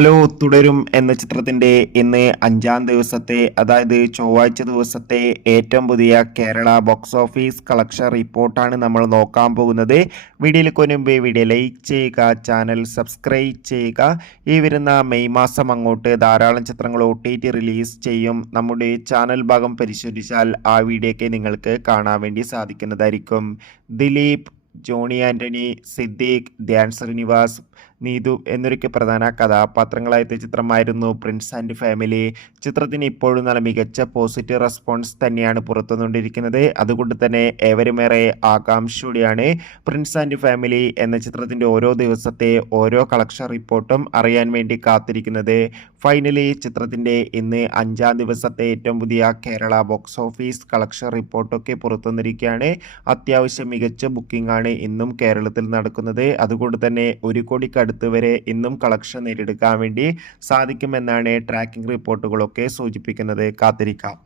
Hello തുടരും എന്ന ചിത്രത്തിന്റെ ഇന്ന് അഞ്ചാം ദിവസത്തെ അതായത് ചൊവ്വാഴ്ച ദിവസത്തെ ഏറ്റവും പുതിയ കേരള ബോക്സ് ഓഫീസ് കളക്ഷൻ റിപ്പോർട്ടാണ് നമ്മൾ നോക്കാൻ പോകുന്നത്. വീഡിയോയിലേക്ക് മുൻപ് വീഡിയോ ലൈക്ക് ചെയ്യുക, ചാനൽ സബ്സ്ക്രൈബ് ചെയ്യുക. ഈ വരുന്ന മെയ് മാസം അങ്ങോട്ട് ധാരാളം ചിത്രങ്ങൾ OTT റിലീസ് ചെയ്യും. നമ്മുടെ ചാനൽ ഭാഗം പരിശോധിച്ചാൽ ആ വീഡിയോയ്ക്ക് നിങ്ങൾക്ക് കാണാൻ വേണ്ടി സാധിക്കുന്നതായിരിക്കും. ദിലീപ്, ജോണി ആന്റണി, സിദ്ദീഖ്, ധ്യാൻ ശ്രീനിവാസ്, നീതു എന്നൊക്കെ പ്രധാന കഥാപാത്രങ്ങളായ ചിത്രമായിരുന്നു പ്രിൻസ് ആൻഡ് ഫാമിലി. ചിത്രത്തിന് ഇപ്പോഴും നല്ല മികച്ച പോസിറ്റീവ് റെസ്പോൺസ് തന്നെയാണ് പുറത്തുവന്നുകൊണ്ടിരിക്കുന്നത്. അതുകൊണ്ട് തന്നെ ഏവരുമേറെ ആകാംക്ഷയോടെയാണ് പ്രിൻസ് ആൻഡ് ഫാമിലി എന്ന ചിത്രത്തിൻ്റെ ഓരോ ദിവസത്തെ ഓരോ കളക്ഷൻ റിപ്പോർട്ടും അറിയാൻ വേണ്ടി കാത്തിരിക്കുന്നത്. ഫൈനലി ചിത്രത്തിൻ്റെ ഇന്ന് അഞ്ചാം ദിവസത്തെ ഏറ്റവും പുതിയ കേരള ബോക്സ് ഓഫീസ് കളക്ഷൻ റിപ്പോർട്ടൊക്കെ പുറത്തുവന്നിരിക്കുകയാണ്. അത്യാവശ്യം മികച്ച ബുക്കിംഗ് ആണ് ഇന്നും കേരളത്തിൽ നടക്കുന്നത്. അതുകൊണ്ട് തന്നെ 1 കോടിക്കടുത്ത് വരെ ഇന്നും കളക്ഷൻ നേടിയെടുക്കാൻ വേണ്ടി സാധിക്കുമെന്നാണ് ട്രാക്കിംഗ് റിപ്പോർട്ടുകളൊക്കെ സൂചിപ്പിക്കുന്നത്. കാത്തിരിക്കാം.